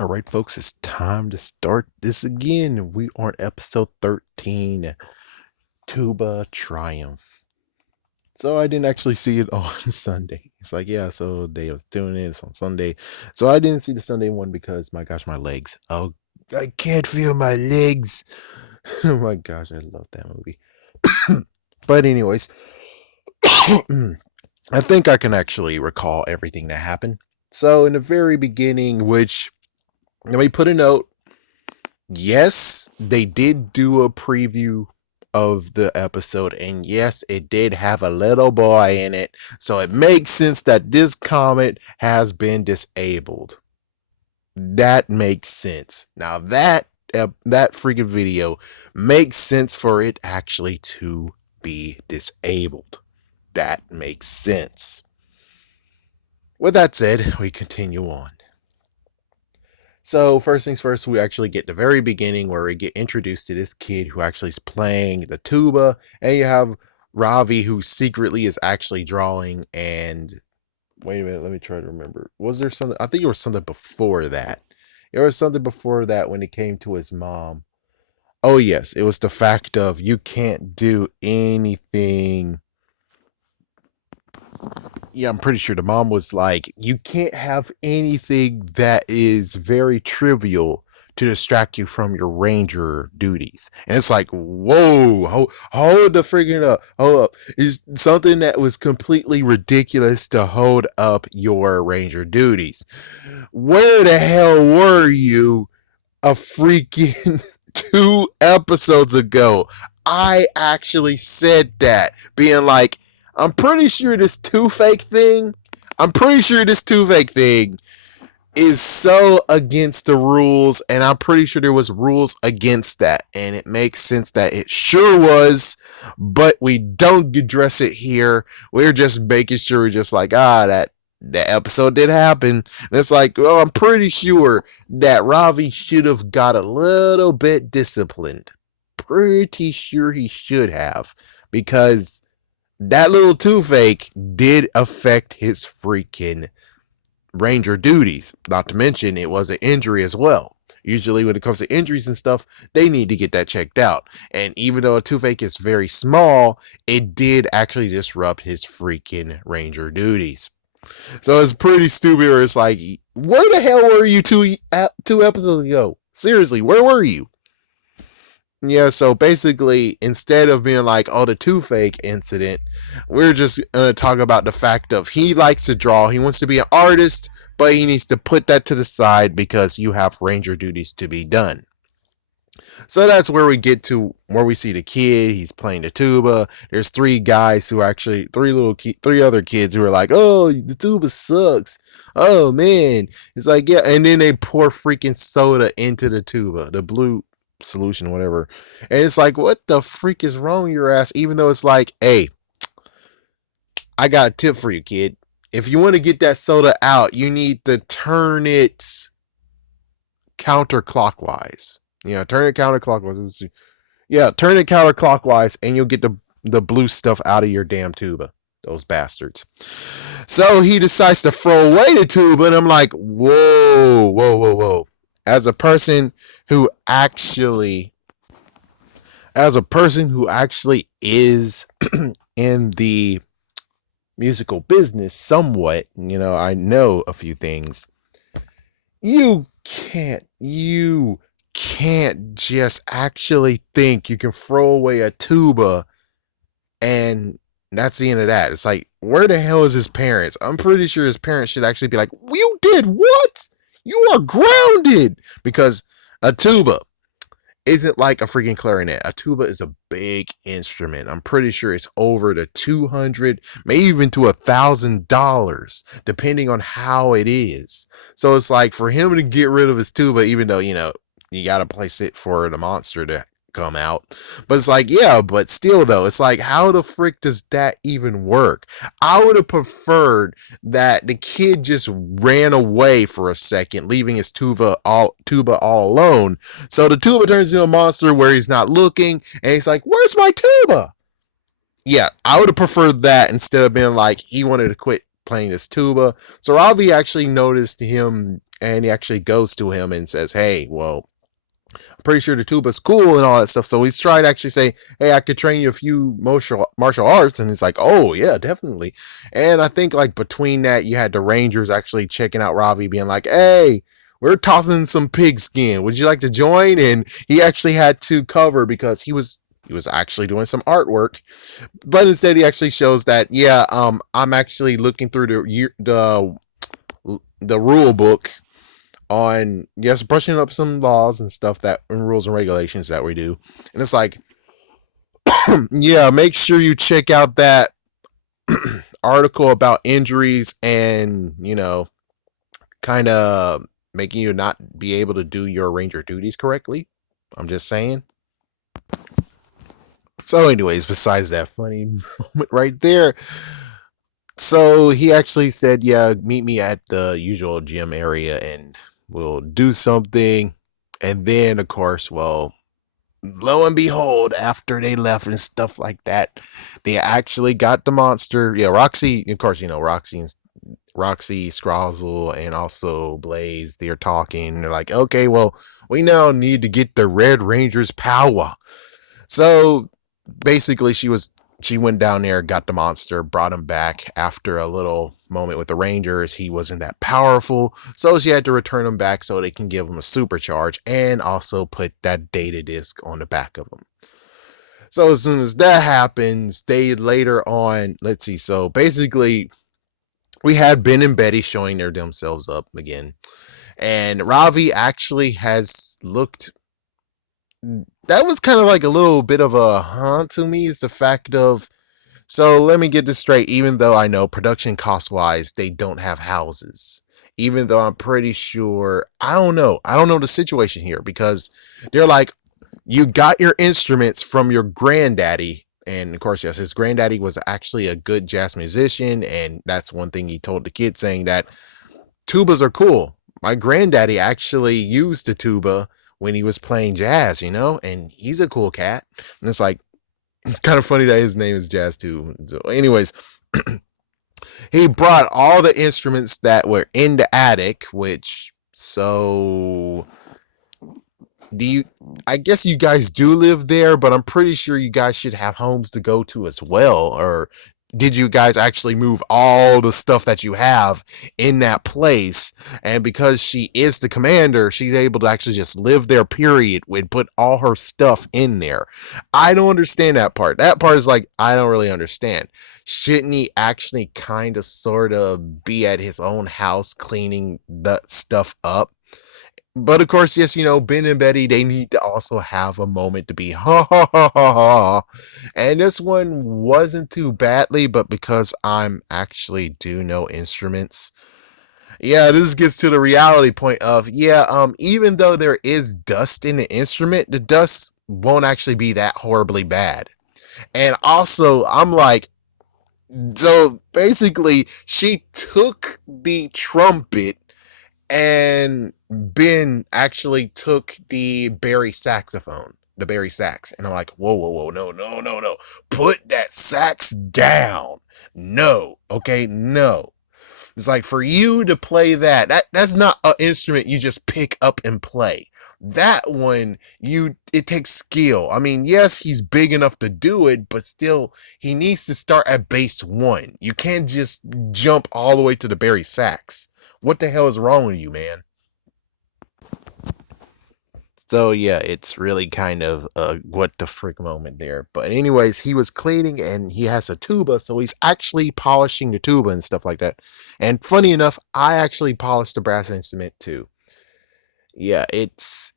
All right, folks, it's time to start this again. We are on episode 13, Tuba Triumph. So I didn't actually see it on Sunday. It's like, yeah, so they was doing it. It's on Sunday. So I didn't see the Sunday one because, my gosh, my legs. Oh, I can't feel my legs. Oh my gosh, I love that movie. But anyways, I think I can actually recall everything that happened. So in the very beginning, which, let me put a note. Yes, they did do a preview of the episode, and yes, it did have a little boy in it, so it makes sense that this comet has been disabled. That makes sense. Now that freaking video makes sense for it actually to be disabled. That makes sense. With that said, we continue on. So first things first, we actually get the very beginning where we get introduced to this kid who actually is playing the tuba, and you have Ravi who secretly is actually drawing. And wait a minute, let me try to remember. Was there something? I think it was something before that. There was something before that when it came to his mom. Oh yes, it was the fact of you can't do anything. Yeah, I'm pretty sure the mom was like, you can't have anything that is very trivial to distract you from your ranger duties. And it's like, whoa, hold the freaking up. Hold up. It's something that was completely ridiculous to hold up your ranger duties. Where the hell were you a freaking 2 episodes ago? I actually said that, being like, I'm pretty sure this two fake thing, I'm pretty sure this two fake thing is so against the rules, and I'm pretty sure there was rules against that, and it makes sense that it sure was, but we don't address it here. We're just making sure we're just like, that episode did happen. And it's like, well, I'm pretty sure that Ravi should have got a little bit disciplined. Pretty sure he should have, because that little two fake did affect his freaking ranger duties. Not to mention, it was an injury as well. Usually, when it comes to injuries and stuff, they need to get that checked out. And even though a two fake is very small, it did actually disrupt his freaking ranger duties. So it's pretty stupid. Where it's like, where the hell were you two episodes ago? Seriously, where were you? Yeah, so basically, instead of being like, oh, the two fake incident, we're just going to talk about the fact of he likes to draw. He wants to be an artist, but he needs to put that to the side because you have ranger duties to be done. So that's where we get to where we see the kid. He's playing the tuba. There's three guys who actually, three other kids who are like, oh, the tuba sucks. Oh, man. It's like, yeah. And then they pour freaking soda into the tuba, the blue solution, whatever. And it's like, what the freak is wrong with your ass? Even though it's like, hey, I got a tip for you, kid. If you want to get that soda out, you need to turn it counterclockwise. Turn it counterclockwise. Yeah, turn it counterclockwise, and you'll get the blue stuff out of your damn tuba. Those bastards. So he decides to throw away the tuba, and I'm like, whoa, whoa, whoa, whoa. As a person who actually is in the musical business somewhat, I know a few things. You can't just actually think you can throw away a tuba and that's the end of that. It's like, where the hell is his parents? I'm pretty sure his parents should actually be like, you did what? You are grounded. Because a tuba isn't like a freaking clarinet. A tuba is a big instrument. I'm pretty sure it's over to 200, maybe even to $1,000, depending on how it is. So it's like, for him to get rid of his tuba, even though, you got to place it for the monster to come out. But it's like, yeah, but still though, it's like, how the frick does that even work? I would have preferred that the kid just ran away for a second, leaving his tuba all alone. So the tuba turns into a monster where he's not looking, and he's like, where's my tuba? Yeah, I would have preferred that instead of being like, he wanted to quit playing this tuba. So Ravi actually noticed him And he actually goes to him and says, "Hey, well, pretty sure the tuba's cool and all that stuff." So he's trying to actually say, "Hey, I could train you a few martial arts." And he's like, "Oh yeah, definitely." And I think like between that, you had the Rangers actually checking out Ravi, being like, "Hey, we're tossing some pigskin. Would you like to join?" And he actually had to cover because he was actually doing some artwork, but instead he actually shows that, yeah, I'm actually looking through the rule book on, yes, brushing up some laws and stuff, that and rules and regulations that we do. And it's like, yeah, make sure you check out that article about injuries and, kind of making you not be able to do your ranger duties correctly. I'm just saying. So anyways, besides that funny moment right there, so he actually said, yeah, meet me at the usual gym area and we'll do something. And then, of course, well, lo and behold, after they left and stuff like that, they actually got the monster. Yeah, Roxy, of course, Roxy, Scrozzle, and also Blaze, they're talking. They're like, okay, well, we now need to get the Red Ranger's power. So basically, she went down there, got the monster, brought him back after a little moment with the Rangers. He wasn't that powerful, so she had to return him back so they can give him a supercharge and also put that data disk on the back of him. So as soon as that happens, they later on, let's see, so basically we had Ben and Betty showing their themselves up again. And Ravi actually has looked, that was kind of like a little bit of a to me, is the fact of, so let me get this straight. Even though I know production cost wise, they don't have houses. Even though I'm pretty sure, I don't know the situation here because they're like, you got your instruments from your granddaddy. And of course, yes, his granddaddy was actually a good jazz musician. And that's one thing he told the kid, saying that tubas are cool. My granddaddy actually used the tuba when he was playing jazz, and he's a cool cat. And it's like, it's kind of funny that his name is Jazz too. So, anyways, he brought all the instruments that were in the attic, which, so do you, I guess you guys do live there, but I'm pretty sure you guys should have homes to go to as well. Or did you guys actually move all the stuff that you have in that place? And because she is the commander, she's able to actually just live there, period, and put all her stuff in there. I don't understand that part. That part is like, I don't really understand. Shouldn't he actually kind of sort of be at his own house cleaning the stuff up? But of course, yes, Ben and Betty, they need to also have a moment to be ha ha ha ha ha. And this one wasn't too badly, but because I'm actually do know instruments, yeah, this gets to the reality point of, yeah, even though there is dust in the instrument, the dust won't actually be that horribly bad. And also, I'm like, so basically, she took the trumpet and Ben actually took the Barry saxophone, the Barry sax, and I'm like, whoa, whoa, whoa, no, no, no, no, put that sax down, no, okay, no. It's like, for you to play that's not an instrument you just pick up and play. That one, it takes skill. I mean, yes, he's big enough to do it, but still, he needs to start at base one. You can't just jump all the way to the Barry sax. What the hell is wrong with you, man? So yeah, it's really kind of a what the frick moment there. But anyways, he was cleaning and he has a tuba, so he's actually polishing the tuba and stuff like that. And funny enough, I actually polished the brass instrument too. Yeah, it's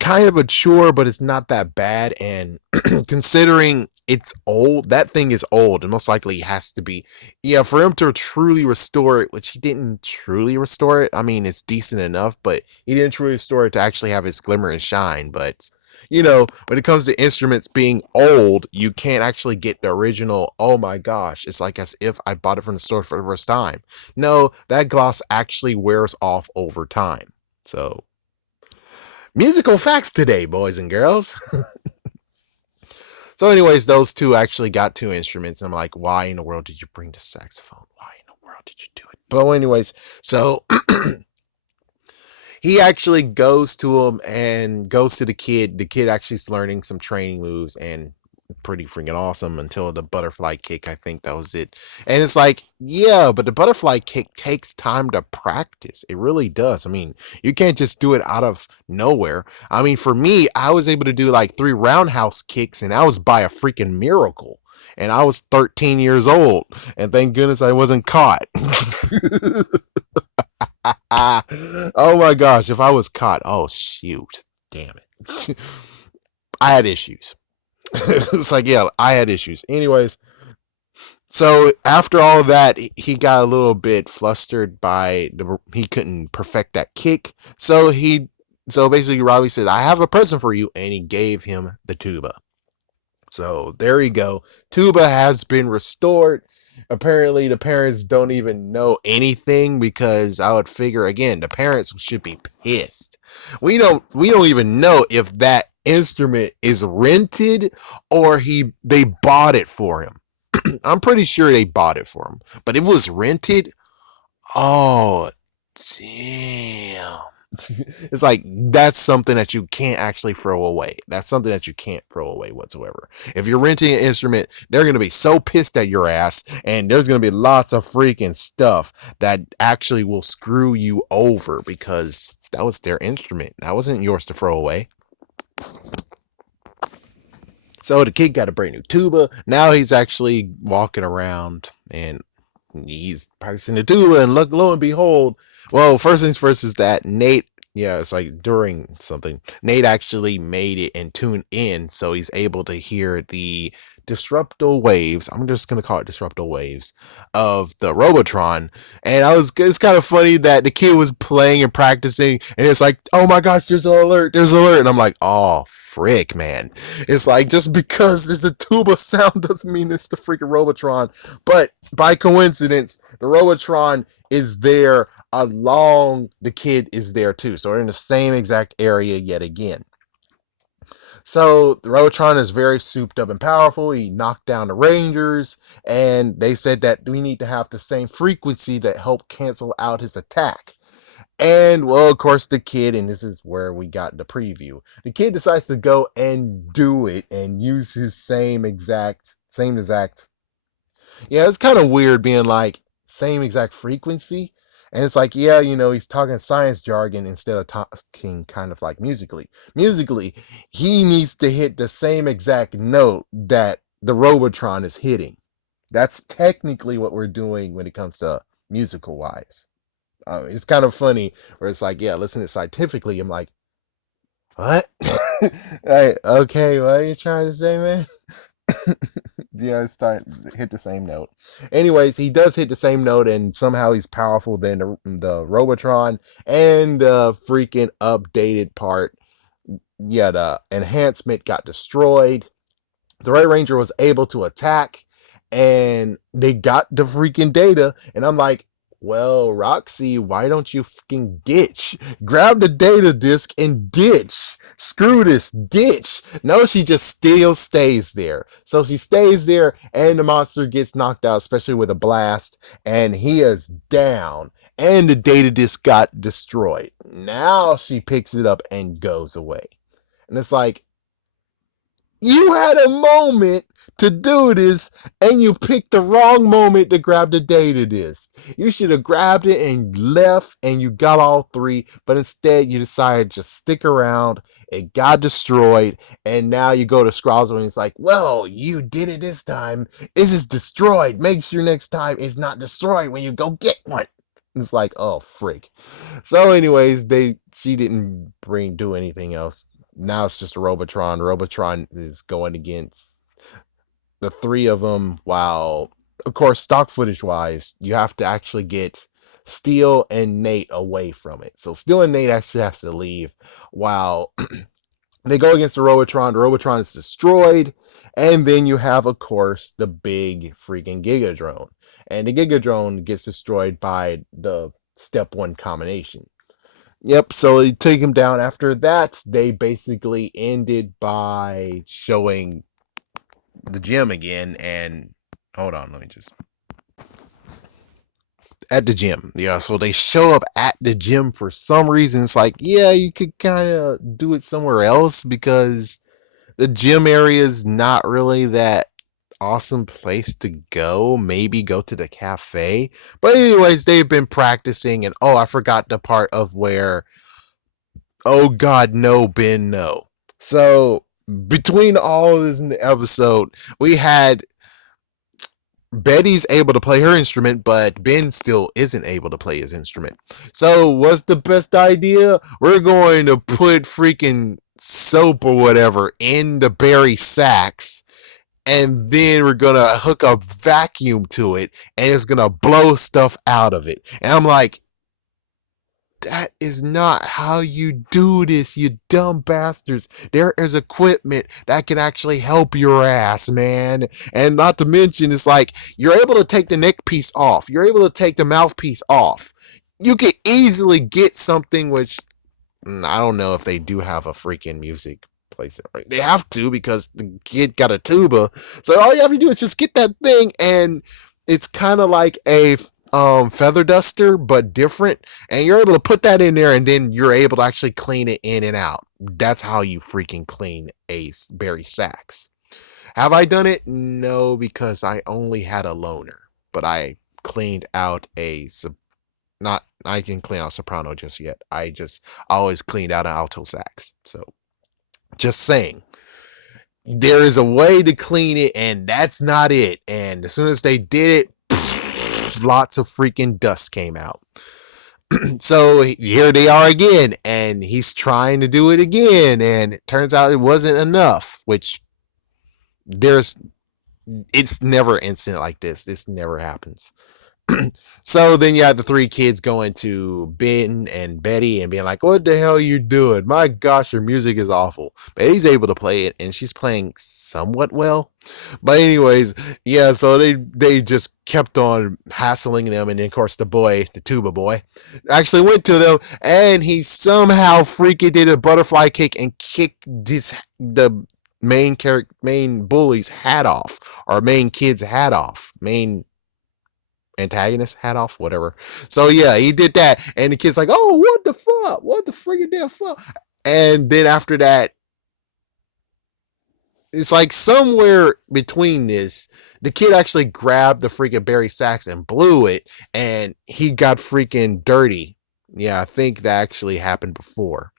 kind of a chore, but it's not that bad. And considering it's old, that thing is old, and most likely has to be. Yeah, for him to truly restore it, which he didn't truly restore it. I mean, it's decent enough, but he didn't truly restore it to actually have its glimmer and shine. But when it comes to instruments being old, you can't actually get the original. Oh my gosh, it's like as if I bought it from the store for the first time. No, that gloss actually wears off over time. So musical facts today, boys and girls. So, anyways, those two actually got two instruments. And I'm like, why in the world did you bring the saxophone? Why in the world did you do it? But, anyways, so he actually goes to him and goes to the kid. The kid actually is learning some training moves and pretty freaking awesome until the butterfly kick. I think that was it. And it's like, yeah, but the butterfly kick takes time to practice. It really does. I mean, you can't just do it out of nowhere. I mean, for me, I was able to do like 3 roundhouse kicks, and I was by a freaking miracle. And I was 13 years old, and thank goodness I wasn't caught. Oh my gosh, if I was caught, oh shoot, damn it. I had issues. It's like, yeah, I had issues. Anyways, so after all of that, he got a little bit flustered by he couldn't perfect that kick. So basically Robbie said, I have a present for you, and he gave him the tuba. So there you go. Tuba has been restored. Apparently, the parents don't even know anything, because I would figure again the parents should be pissed. We don't even know if that instrument is rented or they bought it for him. I'm pretty sure they bought it for him, but if it was rented, oh damn. It's like that's something that you can't actually throw away. That's something that you can't throw away whatsoever. If you're renting an instrument, they're gonna be so pissed at your ass, and there's gonna be lots of freaking stuff that actually will screw you over, because that was their instrument. That wasn't yours to throw away. So the kid got a brand new tuba. Now he's actually walking around and he's practicing the tuba, and look, lo and behold, well, first things first is that Nate, yeah, it's like during something, Nate actually made it and tuned in, so he's able to hear the disruptal waves. I'm just gonna call it disruptal waves of the Robotron. And it's kind of funny that the kid was playing and practicing, and it's like, oh my gosh, there's an alert, and I'm like, oh frick, man. It's like, just because there's a tuba sound doesn't mean it's the freaking Robotron. But by coincidence, the Robotron is there along the kid is there too. So we're in the same exact area yet again. So the Robotron is very souped up and powerful. He knocked down the Rangers, and they said that we need to have the same frequency to help cancel out his attack. And well, of course, the kid, and this is where we got the preview. The kid decides to go and do it and use his same exact. Yeah, it's kind of weird being like same exact frequency. And it's like, yeah, he's talking science jargon instead of talking kind of like musically. Musically, he needs to hit the same exact note that the Robotron is hitting. That's technically what we're doing when it comes to musical wise. It's kind of funny where it's like, yeah, listen to it scientifically. I'm like, what? Right, okay, what are you trying to say, man? Start hit the same note. Anyways, he does hit the same note, and somehow he's powerful than the Robotron, and the freaking updated part. Yeah, the enhancement got destroyed. The Red Ranger was able to attack, and they got the freaking data. And I'm like, well, Roxy, why don't you fucking ditch? Grab the data disk and ditch. Screw this, ditch. No, she just still stays there. So she stays there, and the monster gets knocked out, especially with a blast, and he is down. And the data disk got destroyed. Now she picks it up and goes away. And it's like, you had a moment to do this, and you picked the wrong moment to grab the data disk. You should have grabbed it and left, and you got all three, but instead you decided to stick around. It got destroyed, and now you go to Scrolls, and it's like, well, you did it this time. It is destroyed. Make sure next time it's not destroyed when you go get one. It's like, oh frick. So, anyways, she didn't do anything else. Now it's just a Robotron. Robotron is going against the three of them, while, of course, stock footage wise, you have to actually get Steel and Nate away from it. So Steel and Nate actually has to leave while they go against the Robotron. The Robotron is destroyed. And then you have, of course, the big freaking Giga Drone. And the Giga Drone gets destroyed by the step one combination. Yep, so they take him down. After that, they basically ended by showing the gym again. And hold on, let me just. At the gym. Yeah, so they show up at the gym for some reason. It's like, yeah, you could kind of do it somewhere else because the gym area is not really that awesome place to go. Maybe go to the cafe. But anyways, they've been practicing and oh, I forgot the part of where oh god, no, Ben, no. So between all of this in the episode, we had Betty's able to play her instrument, but Ben still isn't able to play his instrument. So, what's the best idea? We're going to put freaking soap or whatever in the Barry sax, and then we're gonna hook a vacuum to it, and it's gonna blow stuff out of it. And I'm like, that is not how you do this, you dumb bastards. There is equipment that can actually help your ass, man. And not to mention, it's like you're able to take the neck piece off, you're able to take the mouthpiece off. You can easily get something which I don't know if they do have a freaking music place. They have to because the kid got a tuba. So all you have to do is just get that thing, and it's kind of like a feather duster, but different. And you're able to put that in there, and then you're able to actually clean it in and out. That's how you freaking clean a berry sax. Have I done it? No, because I only had a loner, but I cleaned out a not I didn't clean out soprano just yet. I just always cleaned out an alto sax. So just saying. There is a way to clean it, and that's not it. And as soon as they did it, lots of freaking dust came out. So here they are again, and he's trying to do it again, and it turns out it wasn't enough, which there's it's never instant like this. This never happens. So then you have the three kids going to Ben and Betty and being like, "What the hell are you doing? My gosh, your music is awful." Betty's able to play it, and she's playing somewhat well. But anyways, yeah. So they just kept on hassling them, and then of course the boy, the tuba boy, actually went to them, and he somehow freaking did a butterfly kick and kicked the main bully's hat off, or main kid's hat off, main antagonist hat off, whatever. So yeah, he did that, and the kid's like, "Oh, what the fuck? What the freaking damn fuck?" And then after that, it's like somewhere between this, the kid actually grabbed the freaking Barry Sax and blew it, and he got freaking dirty. Yeah, I think that actually happened before.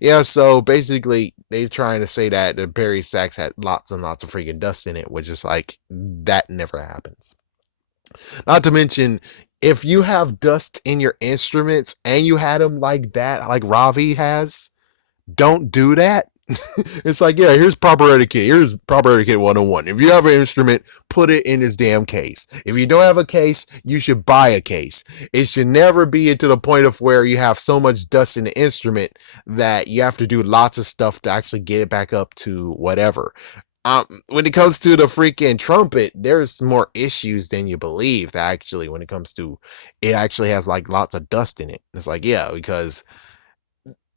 Yeah, so basically, they're trying to say that the Barry Sax had lots and lots of freaking dust in it, which is like that never happens. Not to mention, if you have dust in your instruments and you had them like that, like Ravi has, don't do that. It's like, yeah, here's proper etiquette. Here's proper etiquette 101. If you have an instrument, put it in this damn case. If you don't have a case, you should buy a case. It should never be to the point of where you have so much dust in the instrument that you have to do lots of stuff to actually get it back up to whatever. When it comes to the freaking trumpet, there's more issues than you believe. That actually, when it comes to, it actually has like lots of dust in it. It's like, yeah, because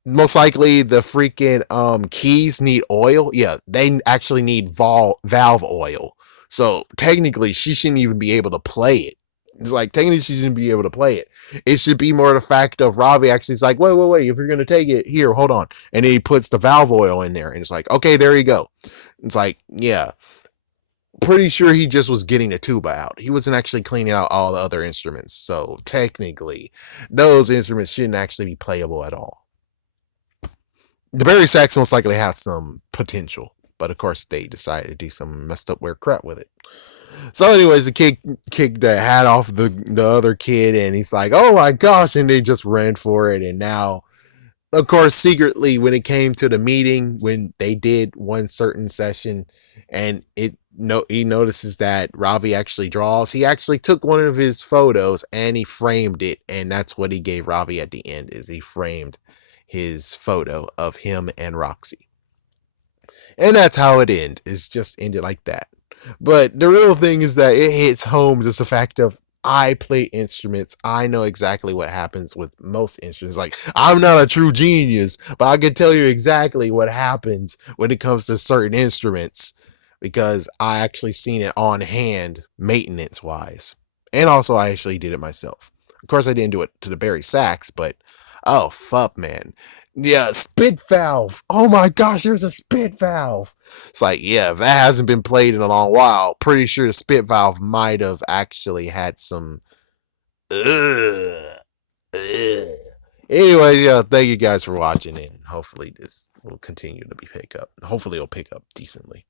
most likely the freaking keys need oil. Yeah, they actually need valve oil. So technically, she shouldn't even be able to play it. It's like technically she shouldn't be able to play it. It should be more the fact of Ravi actually is like, wait, wait, wait. If you're gonna take it, here, hold on, and then he puts the valve oil in there, and it's like, okay, there you go. It's like, yeah, pretty sure he just was getting the tuba out. He wasn't actually cleaning out all the other instruments. So technically, those instruments shouldn't actually be playable at all. The Barry sax most likely has some potential, but of course they decided to do some messed up weird crap with it. So, anyways, the kid kicked the hat off the other kid, and he's like, "Oh my gosh!" And they just ran for it, and now of course, secretly, when it came to the meeting, when they did one certain session, and he notices that Ravi actually draws. He actually took one of his photos and he framed it, and that's what he gave Ravi at the end. Is he framed his photo of him and Roxy, and that's how it ended. It's just ended like that. But the real thing is that it hits home just the fact of I play instruments. I know exactly what happens with most instruments. Like, I'm not a true genius, but I can tell you exactly what happens when it comes to certain instruments because I actually seen it on hand maintenance wise. And also I actually did it myself. Of course, I didn't do it to the Barry Sachs, but oh fuck, man. Yeah, spit valve. Oh my gosh, there's a spit valve. It's like, yeah, if that hasn't been played in a long while, pretty sure the spit valve might have actually had some. Ugh, ugh. Anyway, yeah, thank you guys for watching, and hopefully this will continue to be pick up. Hopefully, it'll pick up decently.